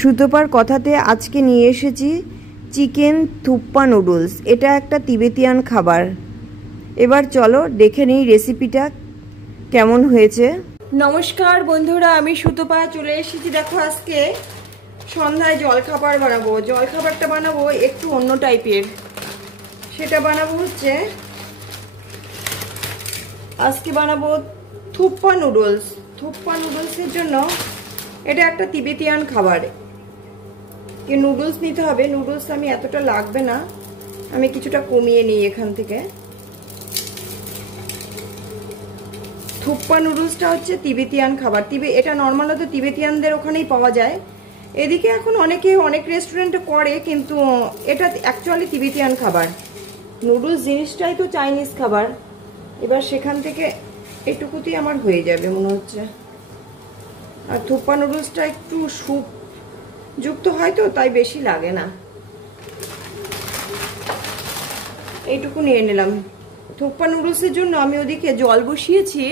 সুতপার কথাতে আজকে নিয়ে এসেছি চিকেন থুপ্পা নুডলস। এটা একটা তিবেতিয়ান খাবার। এবার চলো দেখে নিই রেসিপিটা কেমন হয়েছে। নমস্কার বন্ধুরা, আমি সুতপা চলে এসেছি। দেখো আজকে সন্ধ্যায় জলখাবার বানাবো। জলখাবারটা বানাবো একটু অন্য টাইপের। সেটা বানাবো হচ্ছে আজকে বানাবো থুপ্পা নুডলস। থুপ্পা নুডলসের জন্য এটা একটা তিবেতিয়ান খাবার। কি নুডলস নিতে হবে। নুডলস আমি এতটা লাগবে না, আমি কিছুটা কমিয়ে নিই এখান থেকে। থুপ্পা নুডলসটা হচ্ছে তিবেতিয়ান খাবার। এটা নর্মালত তিবেতিয়ানদের ওখানেই পাওয়া যায়। এদিকে এখন অনেক রেস্টুরেন্টে করে, কিন্তু এটা অ্যাকচুয়ালি তিবেতিয়ান খাবার। নুডলস জিনিসটাই তো চাইনিজ খাবার। এবার সেখান থেকে এটুকুতেই আমার হয়ে যাবে মনে হচ্ছে। আর থুপ্পা নুডলসটা একটু স্যুপ যুক্ত হয় তো, তাই বেশি লাগে না। এইটুকু নিয়ে নিলাম। থুপ্পা নুডলসের জন্য আমি ওদিকে জল বসিয়েছি।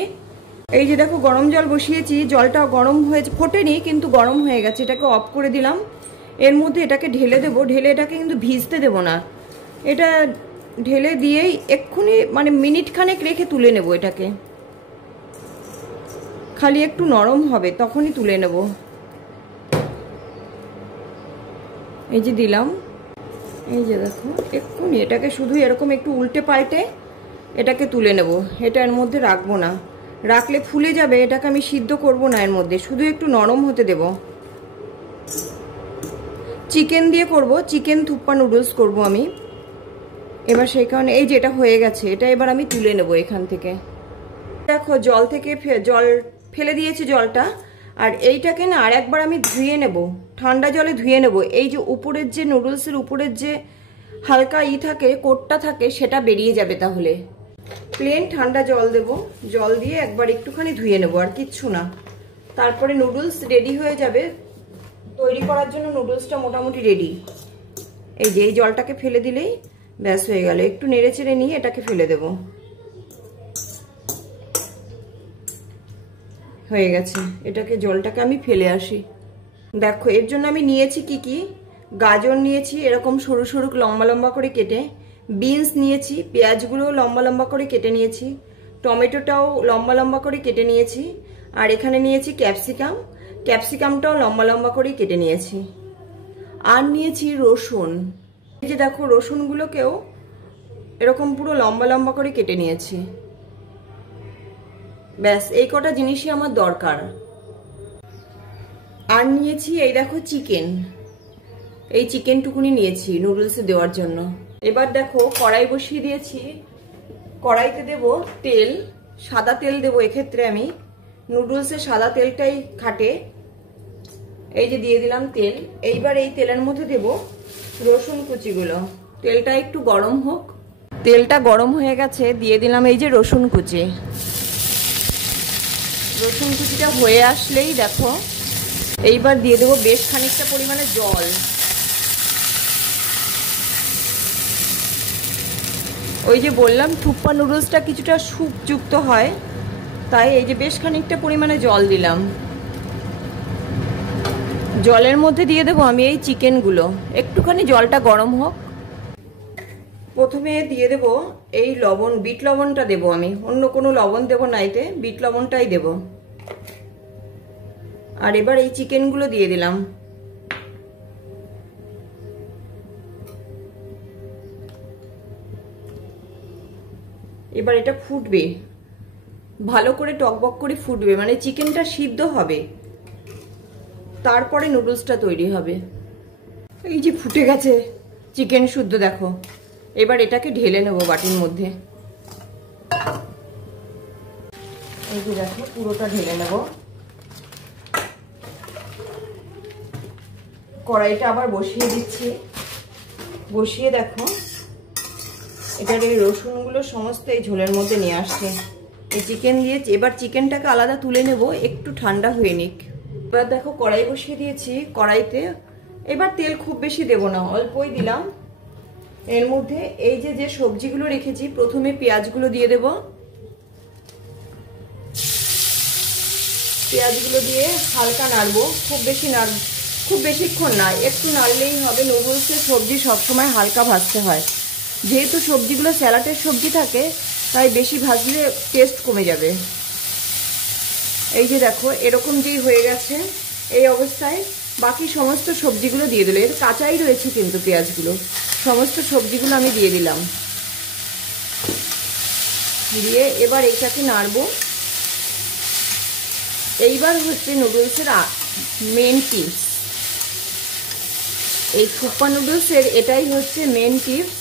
এই যে দেখো গরম জল বসিয়েছি। জলটা গরম হয়েছে, ফোটেনি কিন্তু গরম হয়ে গেছে। এটাকে অফ করে দিলাম। এর মধ্যে এটাকে ঢেলে দেবো। ঢেলে এটাকে কিন্তু ভিজতে দেবো না। এটা ঢেলে দিয়েই এক্ষুনি মানে মিনিট খানেক রেখে তুলে নেব। এটাকে খালি একটু নরম হবে তখনই তুলে নেব। এই যে দিলাম। এই যে দেখো এক্ষুনি এটাকে শুধু এরকম একটু উল্টে পাল্টে এটাকে তুলে নেব। এটা এর মধ্যে রাখবো না, রাখলে ফুলে যাবে। এটাকে আমি সিদ্ধ করব না, এর মধ্যে শুধু একটু নরম হতে দেব। চিকেন দিয়ে করব, চিকেন থুপ্পা নুডলস করব আমি। এবার সেই কারণে এই যেটা হয়ে গেছে, এটা এবার আমি তুলে নেব এখান থেকে। দেখো জল থেকে জল ফেলে দিয়েছি জলটা। আর এইটাকে না আর একবার আমি ধুয়ে নেব, ঠান্ডা জলে ধুয়ে নেব। এই যে উপরের যে নুডলসের উপরের যে হালকা থাকে, কোটটা থাকে, সেটা বেরিয়ে যাবে। তাহলে প্লেন ঠান্ডা জল দেব। জল দিয়ে একবার একটুখানি ধুয়ে নেব, আর কিচ্ছু না। তারপরে নুডলস রেডি হয়ে যাবে। তৈরি করার জন্য নুডলসটা মোটামুটি রেডি। এই যে এই জলটাকে ফেলে দিলেই ব্যাস হয়ে গেল। একটু নেড়ে চেড়ে নিয়ে এটাকে ফেলে দেব। হয়ে গেছে। এটাকে জলটাকে আমি ফেলে আসি। দেখো এর জন্য আমি নিয়েছি কি গাজর নিয়েছি এরকম সরু সরু লম্বা লম্বা করে কেটে, বিনস নিয়েছি, পেঁয়াজগুলো লম্বা লম্বা করে কেটে নিয়েছি, টমেটোটাও লম্বা লম্বা করে কেটে নিয়েছি, আর এখানে নিয়েছি ক্যাপসিকাম। ক্যাপসিকামটাও লম্বা লম্বা করে কেটে নিয়েছি। আর নিয়েছি রসুন। এই যে দেখো রসুনগুলোকেও এরকম পুরো লম্বা লম্বা করে কেটে নিয়েছি। ব্যাস এই কটা জিনিসই আমার দরকার। আর নিয়েছি এই দেখো চিকেন। এই চিকেন টুকুনি নিয়েছি নুডলসে দেওয়ার জন্য। এবার দেখো কড়াই বসিয়ে দিয়েছি। কড়াইতে দেব তেল, সাদা তেল দেবো। এক্ষেত্রে আমি নুডলসে সাদা তেলটাই খাটে। এই যে দিয়ে দিলাম তেল। এইবার এই তেলের মধ্যে দেব রসুন কুচিগুলো। তেলটা একটু গরম হোক। তেলটা গরম হয়ে গেছে, দিয়ে দিলাম এই যে রসুন কুচি। রসুন কুচিটা হয়ে আসলেই দেখো এইবার দিয়ে দেবো বেশ খানিকটা পরিমাণে জল। ওই যে বললাম থুপ্পা নুডলসটা কিছুটা স্যুপ যুক্ত হয়, তাই এই যে বেশ খানিকটা পরিমাণে জল দিলাম। জলের মধ্যে দিয়ে দেবো আমি এই চিকেনগুলো। একটুখানি জলটা গরম হোক। প্রথমে দিয়ে দেব এই লবণ, বিট লবণটা দেবো আমি। অন্য কোনো লবণ দেবো না, এতে বিট লবণটাই দেবো। আর এবার এই চিকেনগুলো দিয়ে দিলাম। এবার এটা ফুটবে, ভালো করে টকবক করে ফুটবে, মানে চিকেনটা সিদ্ধ হবে, তারপরে নুডলসটা তৈরি হবে। এই যে ফুটে গেছে চিকেন শুদ্ধ, দেখো। এবার এটাকে ঢেলে নেব বাটির মধ্যে। এই যে দেখো পুরোটা ঢেলে নেব। কড়াইটা আবার বসিয়ে দিচ্ছি। বসিয়ে দেখো এটার এই রসুনগুলো সমস্ত এই ঝোলের মধ্যে নিয়ে আসছে। এই চিকেন দিয়ে এবার চিকেনটাকে আলাদা তুলে নেব, একটু ঠান্ডা হয়ে নিক। এবার দেখো কড়াই বসিয়ে দিয়েছি। কড়াইতে এবার তেল খুব বেশি দেব না, অল্পই দিলাম। এর মধ্যে এই যে সবজিগুলো রেখেছি, প্রথমে পেঁয়াজগুলো দিয়ে দেব। পেঁয়াজগুলো দিয়ে হালকা নাড়বো, খুব বেশি খুব বেশিক্ষণ না, একটু নাড়লেই হবে। নুডলসের সবজি সবসময় হালকা ভাজতে হয়, যেহেতু সবজিগুলো স্যালাডের সবজি থাকে তাই বেশি ভাজলে টেস্ট কমে যাবে। এই যে দেখো এরকম যেই হয়ে গেছে, এই অবস্থায় বাকি সমস্ত সবজিগুলো দিয়ে দিল। এর কাঁচাই রয়েছে কিন্তু পেঁয়াজগুলো, সমস্ত সবজিগুলো আমি দিয়ে দিলাম। দিয়ে এবার এটাকে নাড়বো। এইবার হচ্ছে নুডলসের মেন টিপস, এই থুপ্পা নুডলসের এটাই হচ্ছে মেন টিপস।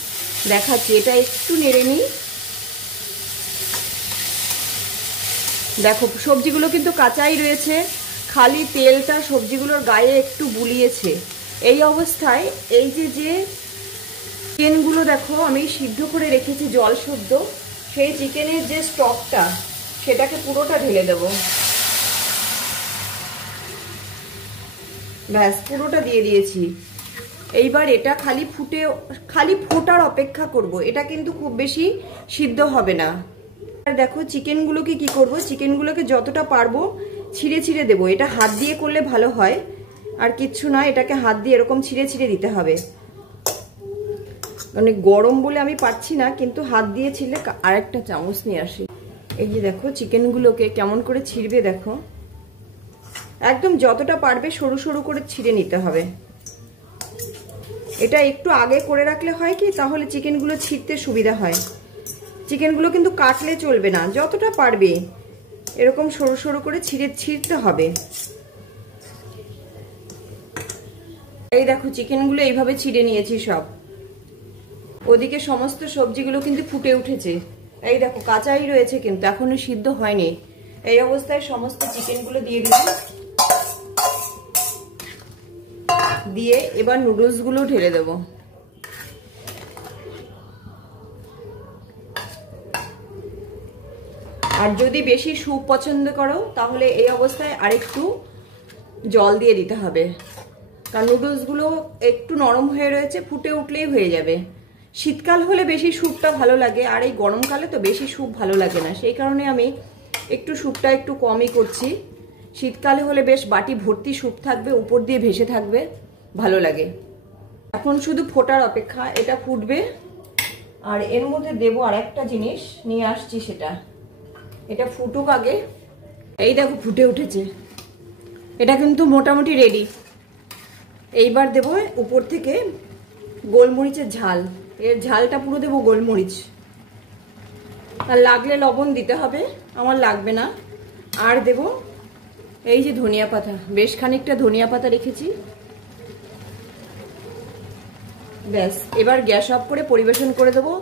দেখাচ্ছি, এটা একটু নেড়ে নিই। দেখো সবজিগুলো কিন্তু কাঁচাই রয়েছে, খালি তেলটা সবজিগুলোর গায়ে একটু বুলিয়েছে। এই অবস্থায় এই যে চিকেনগুলো দেখো আমি সিদ্ধ করে রেখেছি জল শুদ্ধ, সেই চিকেনের যে স্টকটা সেটাকে পুরোটা ঢেলে দেব। ব্যাস পুরোটা দিয়ে দিয়েছি। এইবার এটা খালি ফোটার অপেক্ষা করব, এটা কিন্তু খুব বেশি সিদ্ধ হবে না। আর দেখো চিকেনগুলোকে কি করব, চিকেনগুলোকে যতটা পারবো ছিঁড়ে ছিঁড়ে দেবো। এটা হাত দিয়ে করলে ভালো হয়, আর কিচ্ছু না, এটাকে হাত দিয়ে এরকম ছিঁড়ে ছিঁড়ে দিতে হবে। মানে গরম বলে আমি পারছি না, কিন্তু হাত দিয়ে ছিঁড়লে আরেকটা চামচ নিয়ে আসি। এই যে দেখো চিকেনগুলোকে কেমন করে ছিঁড়বে দেখো, একদম যতটা পারবে সরু সরু করে ছিঁড়ে নিতে হবে। এটা একটু আগে করে রাখলে হয় কি, তাহলে চিকেনগুলো ছিঁড়তে সুবিধা হয়। চিকেনগুলো কিন্তু কাটলে চলবে না, যতটা পারবে এরকম সরু সরু করে ছিঁড়তে হবে। এই দেখো চিকেনগুলো এইভাবে ছিঁড়ে নিয়েছি সব। ওদিকে সমস্ত সবজিগুলো কিন্তু ফুটে উঠেছে। এই দেখো কাঁচাই রয়েছে কিন্তু এখনো সিদ্ধ হয়নি। এই অবস্থায় সমস্ত চিকেনগুলো দিয়ে দিলাম, দিয়ে এবার নুডলসগুলো ঢেলে দেব। আর যদি বেশি স্যুপ পছন্দ করো তাহলে এই অবস্থায় আরেকটু জল দিয়ে দিতে হবে, কারণ নুডলসগুলো একটু নরম হয়ে রয়েছে, ফুটে উঠলেই হয়ে যাবে। শীতকাল হলে বেশি স্যুপটা ভালো লাগে, আর এই গরমকালে তো বেশি স্যুপ ভালো লাগে না, সেই কারণে আমি একটু স্যুপটা একটু কমই করছি। শীতকালে হলে বেশ বাটি ভর্তি স্যুপ থাকবে, উপর দিয়ে ভেসে থাকবে, ভালো লাগে। এখন শুধু ফোটার অপেক্ষা, এটা ফুটবে। আর এর মধ্যে দেবো আর একটা জিনিস নিয়ে আসছি, সেটা এটা ফুটুক আগে। এই দেখো ফুটে উঠেছে, এটা কিন্তু মোটামুটি রেডি। এইবার দেবো উপর থেকে গোলমরিচের ঝাল, এর ঝালটা পুরো দেবো গোলমরিচ। আর লাগলে লবণ দিতে হবে, আমার লাগবে না। আর দেব এই যে ধনিয়া পাতা, বেশ খানিকটা ধনিয়া পাতা রেখেছি। ব্যাস এবার গ্যাস অফ করে পরিবেশন করে দেবো।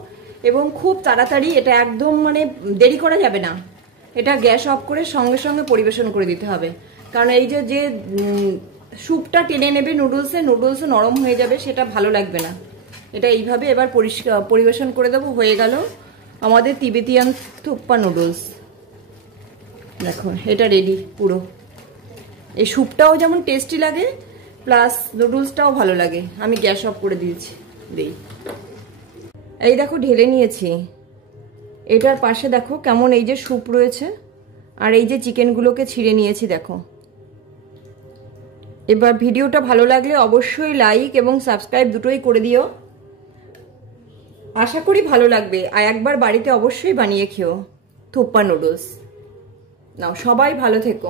এবং খুব তাড়াতাড়ি, এটা একদম মানে দেরি করা যাবে না, এটা গ্যাস অফ করে সঙ্গে সঙ্গে পরিবেশন করে দিতে হবে। কারণ এই যে স্যুপটা টেনে নেবে নুডলসে নরম হয়ে যাবে, সেটা ভালো লাগবে না। এটা এইভাবে এবার পরিবেশন করে দেবো। হয়ে গেল আমাদের তিবেতিয়ান থুপ্পা নুডলস। দেখো এটা রেডি পুরো। এই স্যুপটাও যেমন টেস্টি লাগে, প্লাস নুডলসটাও ভালো লাগে। আমি গ্যাস অফ করে দিয়েছি, এই দেখো ঢেলে নিয়েছি। এটার পাশে দেখো কেমন এই যে স্যুপ রয়েছে, আর এই যে চিকেনগুলোকে ছিঁড়ে নিয়েছি দেখো। এবার ভিডিওটা ভালো লাগলে অবশ্যই লাইক এবং সাবস্ক্রাইব দুটোই করে দিও। আশা করি ভালো লাগবে, আর একবার বাড়িতে অবশ্যই বানিয়ে খেও থুপ্পা নুডলস। নাও সবাই ভালো থেকো।